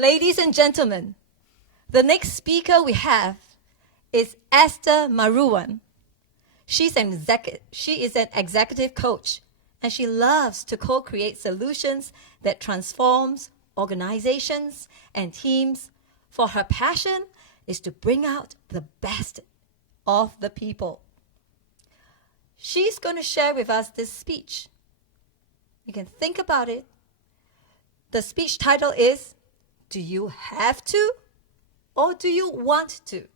Ladies and gentlemen, the next speaker we have is Esther Marugan. She is an executive coach, and she loves to co-create solutions that transforms organizations and teams, for her passion is to bring out the best of the people. She's going to share with us this speech. You can think about it. The speech title is, Do You Have to or Do You Want to?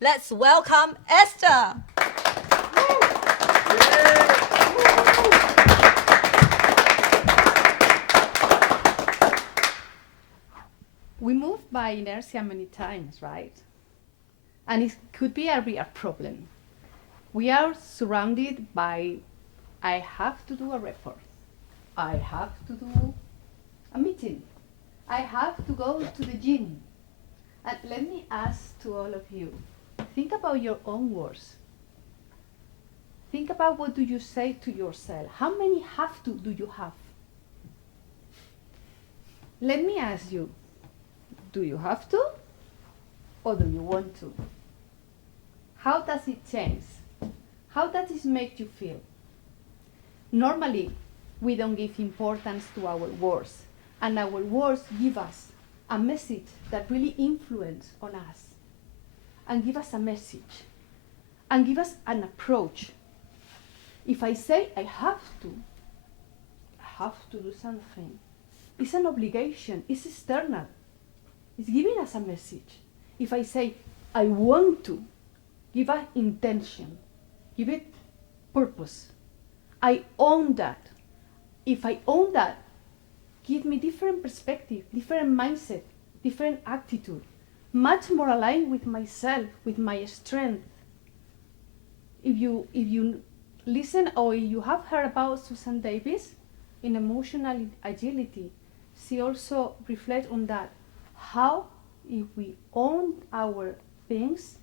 Let's welcome Esther. We move by inertia many times, right? And it could be a real problem. We are surrounded by, I have to do a report. I have to do a meeting. I have to go to the gym. And let me ask to all of you, think about your own words. Think about what do you say to yourself. How many have to do you have? Let me ask you, do you have to or do you want to? How does it change? How does it make you feel? Normally, we don't give importance to our words, and our words give us a message that really influences on us, and give us a message, and give us an approach. If I say I have to do something, it's an obligation, it's external. It's giving us a message. If I say, I want to, give it intention, give it purpose. I own that. If I own that, give me different perspective, different mindset, different attitude, much more aligned with myself, with my strength. If you listen or you have heard about Susan Davis in emotional agility, she also reflects on that. How, if we own our things,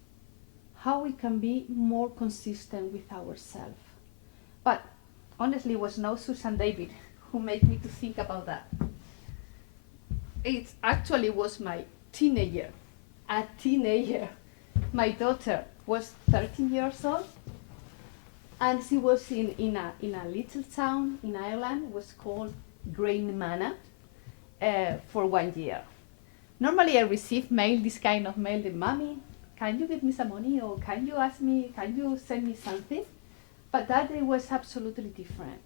how we can be more consistent with ourselves. But honestly, it was no Susan David who made me to think about that. It actually was my teenager, a teenager. My daughter was 13 years old, and she was in a little town in Ireland. It was called Grainmana for 1 year. Normally I receive mail, this kind of mail, that mommy, can you give me some money, or can you send me something? But that day was absolutely different.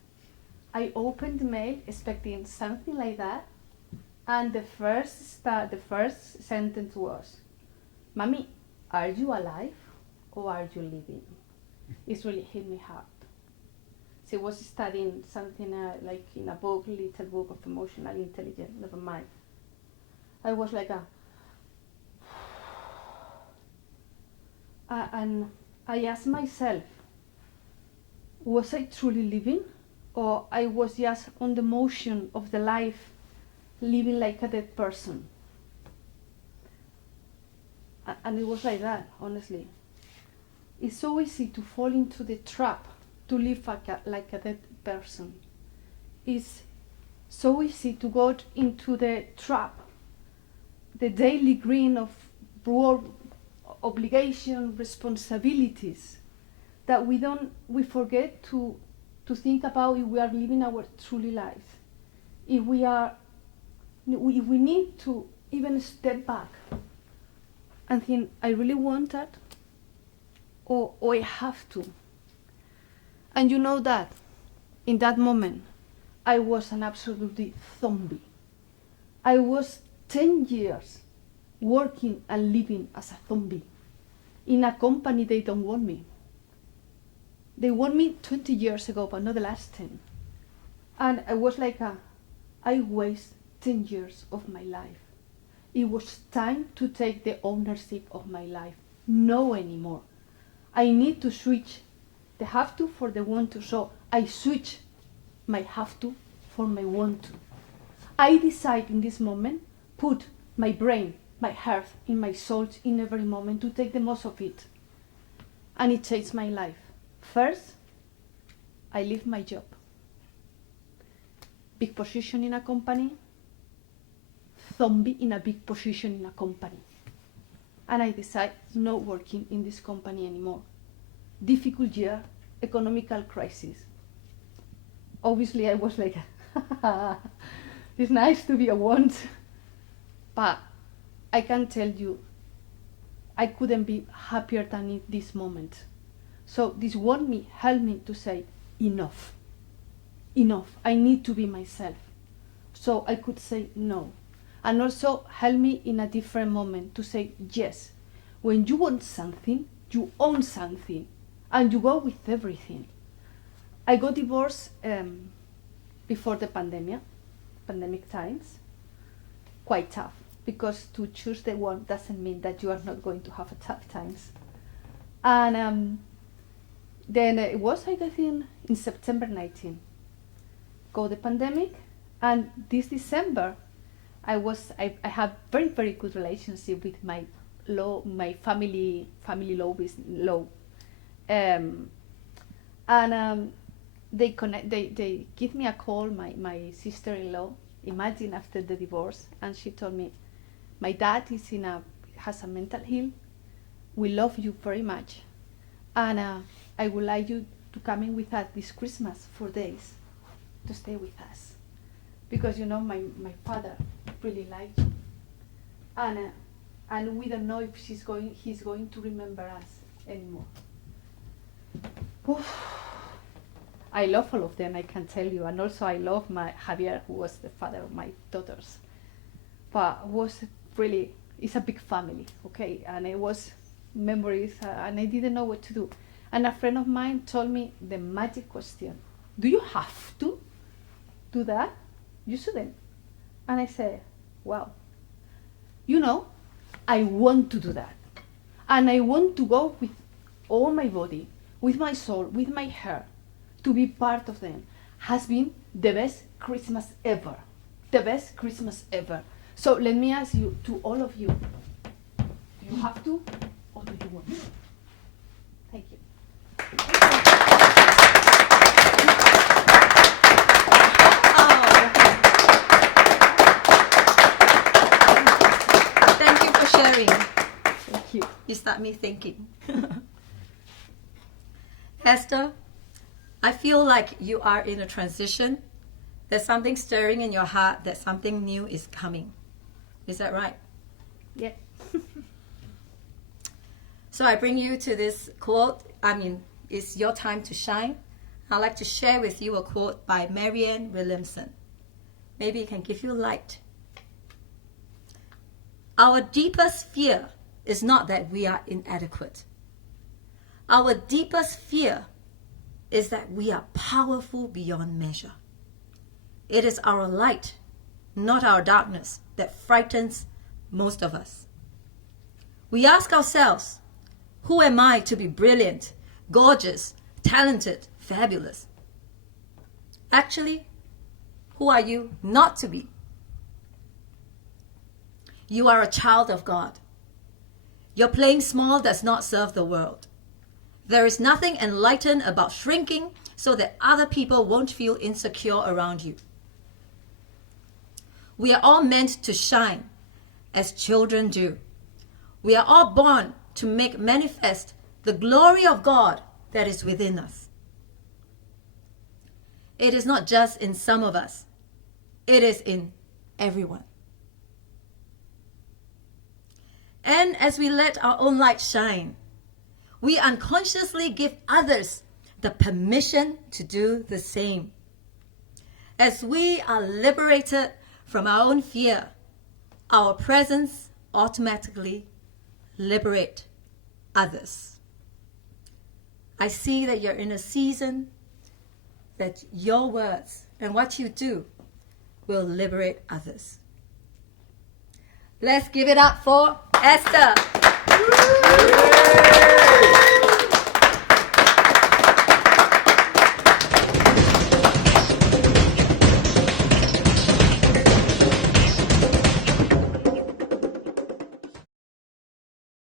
I opened the mail expecting something like that, and the first sentence was, Mommy, are you alive or are you living? It really hit me hard. She was studying something like in a book, little book of emotional intelligence, never mind. I was like and I asked myself, was I truly living, or I was just on the motion of the life, living like a dead person? And it was like that, honestly. It's so easy to fall into the trap, to live like a dead person. It's so easy to go into the trap, the daily grind of work, obligation, responsibilities, that we forget to think about if we are living our truly life. If we need to even step back and think, I really want that, or I have to. And you know that in that moment, I was an absolutely zombie. I was 10 years working and living as a zombie in a company they don't want me. They want me 20 years ago, but not the last 10. And I was like, I waste 10 years of my life. It was time to take the ownership of my life. No anymore. I need to switch the have to for the want to. So I switch my have to for my want to. I decide in this moment, put my brain, my heart, in my soul in every moment to take the most of it. And it changed my life. First, I leave my job. Big position in a company, zombie in a big position in a company. And I decided not working in this company anymore. Difficult year, economical crisis. Obviously, I was like, it's nice to be a want, but I can tell you, I couldn't be happier than in this moment. So this want helped me to say, enough, I need to be myself. So I could say no. And also help me in a different moment to say yes. When you want something, you own something, and you go with everything. I got divorced before the pandemic times. Quite tough, because to choose the one doesn't mean that you are not going to have a tough times. And then it was, I think, in September 19, got the pandemic, and this December, I have very, very good relationship with my family law business. They give me a call, my sister-in-law, imagine, after the divorce, and she told me, my dad has a mental ill, we love you very much, and I would like you to come in with us this Christmas 4 days to stay with us, because my father really likes you, and we don't know if he's going to remember us anymore. Oof. I love all of them, I can tell you, and also I love my Javier, who was the father of my daughters. But it's a big family, okay, and it was memories, and I didn't know what to do. And a friend of mine told me the magic question: do you have to do that? You shouldn't. And I said, well, I want to do that, and I want to go with all my body, with my soul, with my heart, to be part of them. Has been the best Christmas ever. The best Christmas ever. So let me ask you, to all of you, do you have to, or do you want to? Thank you. Thank you for sharing. Thank you. You start me thinking. Esther, I feel like you are in a transition. There's something stirring in your heart that something new is coming. Is that right? Yeah. So I bring you to this quote. It's your time to shine. I'd like to share with you a quote by Marianne Williamson. Maybe it can give you light. Our deepest fear is not that we are inadequate. Our deepest fear is that we are powerful beyond measure. It is our light, not our darkness, that frightens most of us. We ask ourselves, who am I to be brilliant, gorgeous, talented, fabulous? Actually, who are you not to be? You are a child of God. Your playing small does not serve the world. There is nothing enlightened about shrinking so that other people won't feel insecure around you. We are all meant to shine as children do. We are all born to make manifest the glory of God that is within us. It is not just in some of us. It is in everyone. And as we let our own light shine, we unconsciously give others the permission to do the same. As we are liberated from our own fear, our presence automatically liberate others. I see that you're in a season that your words and what you do will liberate others. Let's give it up for Esther.